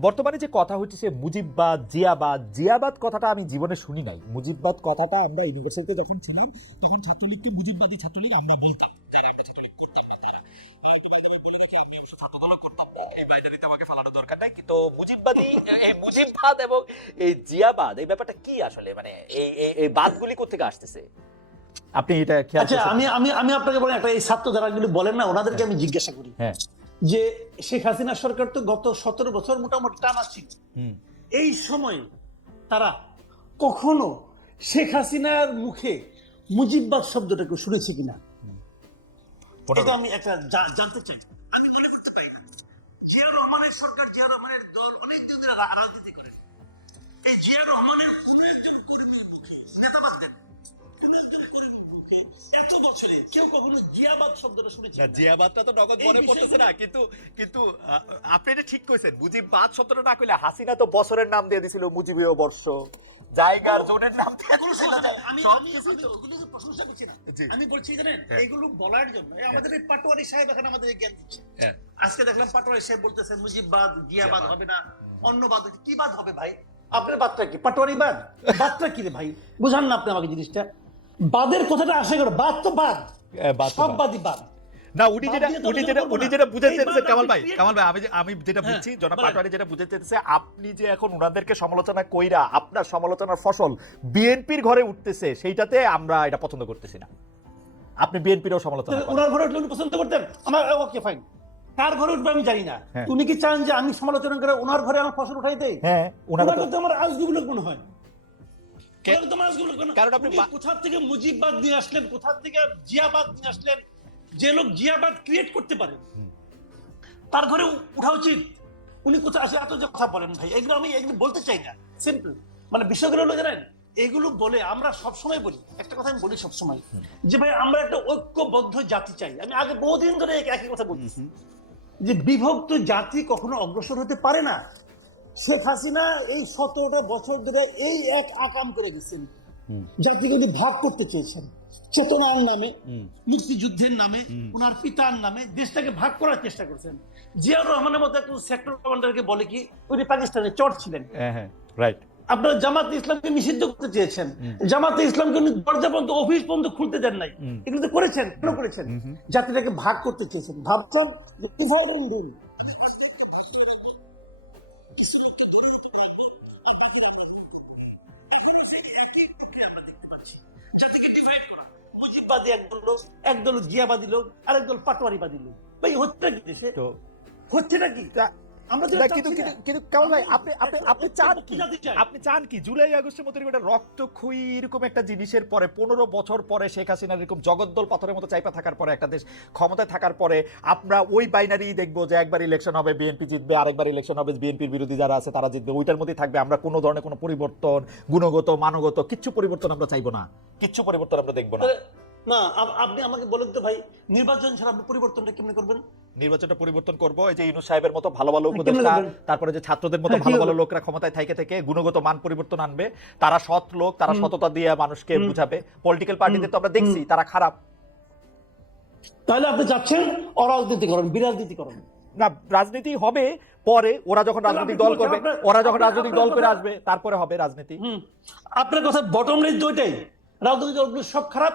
বর্তমানে যে কথা হচ্ছে সে মুজিববাদ জিয়াবাদ জিয়াবাদ কথাটা আমি জীবনে শুনি নাই। মুজিববাদ কথাটা আমরা ইউনিভার্সিটিতে যখন ছিলাম তখন ছাত্রলীগকে মুজিববাদী ছাত্রলীগ আমরা বলতাম। কিন্তু মুজিববাদী এই মুজিববাদ এবং এই জিয়াবাদ এই ব্যাপারটা কি আসলে? মানে এই এই- এই বাদগুলি কোথেকে আসতেছে? আপনি এটা খেয়াল আচ্ছা আমি আমি আমি আপনাকে বলেন একটা এই ছাত্র যারাগুলি বলেন না ওনাদেরকে আমি জিজ্ঞাসা করি। হ্যাঁ। যে শেখ হাসিনা সরকার তো গত সতেরো বছর মোটামুটি টানা ছিল। এই সময় তারা কখনো শেখ হাসিনার মুখে মুজিববাদ শব্দটাকে শুনেছে কিনা? এটা আমি একটা জানতে চাই। জিয়াবাদ শব্দটা শুনেছে না, জিয়াবাদটা তো নগদ মনে পড়তেছে না কিন্তু কিন্তু আপনি এটা ঠিক কইছেন। মুজিববাদ শব্দটা না কইলে হাসিনা তো বছরের নাম দিয়ে দিছিল মুজিবীয় বর্ষ। জায়গার জোনের নাম এগুলো আমি ওগুলোকে প্রশংসা করছি না। আমি বলছি জানেন হ্যাঁ। এগুলো বলার জন্য আমাদের এই পাটোয়ারি সাহেব এখানে আমাদের জ্ঞান দিচ্ছে। হ্যাঁ। আজকে দেখলাম পাটোয়ারি সাহেব বলতেছেন মুজিববাদ জিয়াবাদ। হবে না অন্য বাদ। কি বাদ হবে ভাই? আপনার বাদটা কি? পাটোয়ারি বাদ? বাদটা কি রে ভাই? বুঝান না আপনি আমাকে জিনিসটা। বাদের কথাটা আসে করে বাদ তো বাদ। বাদ না উনি যেটা উনি যেটা উনি যেটা বুঝাতে কামাল ভাই কামাল ভাই আমি আমি যেটা হ্যাঁ, বুঝছি জনাব পাটোয়ারি যেটা বুঝাতে আপনি যে এখন উনাদেরকে সমালোচনা কইরা আপনার সমালোচনার ফসল বিএনপির ঘরে উঠতেছে সেইটাতে আমরা এটা পছন্দ করতেছি না। আপনি বিএনপিরও সমালোচনা করেন। ওনার ঘরে উঠলে পছন্দ করতেন? আমার ওকে ফাইন কার ঘরে উঠবে আমি জানি না। হ্যাঁ। উনি কি চান যে আমি সমালোচনা করে ওনার ঘরে আমার ফসল উঠাই দেই হ্যাঁ ওনারা তো আমার আজগুবুলক মনে হয়। তো। কারণ আপনি কোথা থেকে মুজিববাদ নিয়ে আসলেন? কোথা থেকে জিয়াবাদ নিয়ে আসলেন? যে লোক জিয়াবাদ ক্রিয়েট করতে পারে। তার ঘরে উঠা উচিত। উনি কোথায় আসে এত যে কথা বলেন ভাই এগুলো আমি এগুলো বলতে চাই না। সিম্পল মানে বিষয়গুলো হলো জানেন এগুলো বলে আমরা সবসময় বলি। একটা কথা আমি বলি সবসময় যে ভাই আমরা একটা ঐক্যবদ্ধ জাতি চাই। আমি আগে বহুদিন ধরে এক- একই কথা বলতেছি যে বিভক্ত জাতি কখনো অগ্রসর হতে পারে না। শেখ হাসিনা এই সতেরোটা বছর ধরে এই এক আকাম করে গেছেন। জাতিকে উনি ভাগ করতে চেয়েছেন। চেতনার নামে মুক্তিযুদ্ধের নামে ওনার পিতার নামে দেশটাকে ভাগ করার চেষ্টা করছেন। জিয়াউর রহমানের মতো একটা সেক্টর কমান্ডারকে বলে কি উনি পাকিস্তানে চট ছিলেন। হ্যাঁ হ্যাঁ রাইট আপনারা জামাতে ইসলামকে নিষিদ্ধ করতে চেয়েছেন। জামাতে ইসলামকে উনি দরজা পর্যন্ত অফিস পর্যন্ত খুলতে দেন নাই। এগুলো তো করেছেন কেন করেছেন? জাতিটাকে ভাগ করতে চেয়েছেন। ভাবছেন একদল জিয়াবাদী লোক আরেক দল পাটোয়ারিবাদী লোক। ভাই হচ্ছে কি দেশে? তো হচ্ছে নাকি আমরা না, কিন্তু কিন্তু কেমন ভাই আপনি আপনি আপনি চান কি? আপনি চান কি? জুলাই আগস্টের মতো একটা রক্তক্ষয়ী এরকম একটা জিনিসের পরে পনেরো বছর পরে শেখ হাসিনার এরকম জগদ্দল পাথরের মতো চাইপা থাকার পরে একটা দেশ ক্ষমতায় থাকার পরে আমরা ওই বাইনারি দেখব যে একবার ইলেকশন হবে বিএনপি জিতবে আরেকবার ইলেকশন হবে বিএনপির বিরোধী যারা আছে তারা জিতবে। ওইটার মধ্যেই থাকবে। আমরা কোনো ধরনের কোনো পরিবর্তন গুণগত মানগত কিচ্ছু পরিবর্তন আমরা চাইব না। কিচ্ছু পরিবর্তন আমরা দেখব না। না আপনি আমাকে বলেন তো ভাই নির্বাচন ছাড়া আপনি পরিবর্তনটা কেমনি করবেন? নির্বাচনটা পরিবর্তন করব এই যে ইনু সাহেবের মতো ভালো ভালো উপদেষ্টা তারপরে যে ছাত্রদের মতো হ্যাঁ, ভালো ভালো লোকরা ক্ষমতায় থেকে থেকে গুণগত মান পরিবর্তন আনবে তারা সৎ লোক তারা সততা দিয়ে মানুষকে বুঝাবে। পলিটিক্যাল পার্টিদের তো আমরা দেখছি তারা খারাপ। তাহলে আপনি চাচ্ছেন অরাজনীতিকরণ বিরাজনীতিকরণ না রাজনীতি হবে পরে ওরা যখন রাজনৈতিক দল করবে ওরা যখন রাজনৈতিক দল করে আসবে তারপরে হবে রাজনীতি। আপনার কথা বটম লাইন দুইটাই। রাজনৈতিক দলগুলো সব খারাপ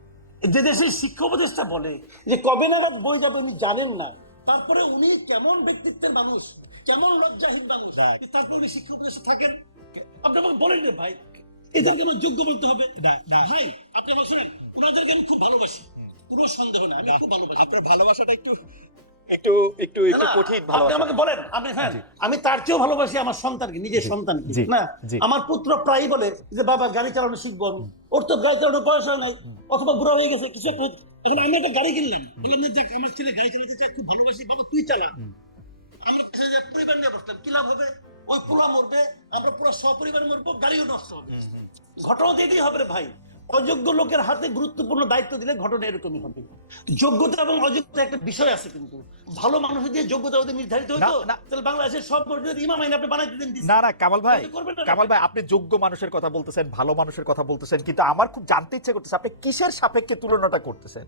যে দেশের শিক্ষা উপদেষ্টা বলে। যে কবে নাগাদ বই যাবে উনি জানেন না। তারপরে উনি কেমন ব্যক্তিত্বের মানুষ কেমন লজ্জাহীন মানুষ তারপরে উনি শিক্ষা উপদেষ্টা থাকেন? আপনি আমাকে বলেন রে ভাই এদের জন্য যোগ্য বলতে হবে? ভাই আপনি আমার শোনেন ওনাদেরকে আমি খুব ভালোবাসি। পুরো সন্দেহ না আমি খুব ভালোবাসি। আপনার ভালোবাসাটা একটু একটু একটু না, না, আপনি আমাকে বলেন আপনি হ্যাঁ আমি তার চেয়েও ভালোবাসি আমার সন্তানকে নিজের সন্তানকে না? আমার পুত্র প্রায়ই বলে যে বাবা গাড়ি চালানো শিখব। ওর তো গাড়ি চালানোর বয়স হয় নাই অথবা বুড়া হয়ে গেছে কিছু। এখন আমি একটা গাড়ি কিনলাম না দেখ আমার ছেলে গাড়ি চালাতে চায় খুব ভালোবাসি বাবা তুই চালা। আমার পরিবার নিয়ে বসলাম কি লাভ হবে? ওই পুরা মরবে আমরা পুরো সপরিবার মরবো গাড়িও নষ্ট হবে। ঘটনা এটাই হবে রে ভাই। অযোগ্য লোকের হাতে গুরুত্বপূর্ণ দায়িত্ব দিলে ঘটনা এরকমই হবে। যোগ্যতা এবং অযোগ্যতা একটা বিষয় আছে কিন্তু। ভালো মানুষ দিয়ে যোগ্যতা ওদের নির্ধারিত হতো। তাহলে বাংলাদেশের সব মসজিদ ইমাম আইন আপনি বানাই দিতেন না না কামাল ভাই কামাল ভাই আপনি যোগ্য মানুষের কথা বলতেছেন ভালো মানুষের কথা বলতেছেন কিন্তু আমার খুব জানতে ইচ্ছে করতেছে আপনি কিসের সাপেক্ষে তুলনাটা করতেছেন?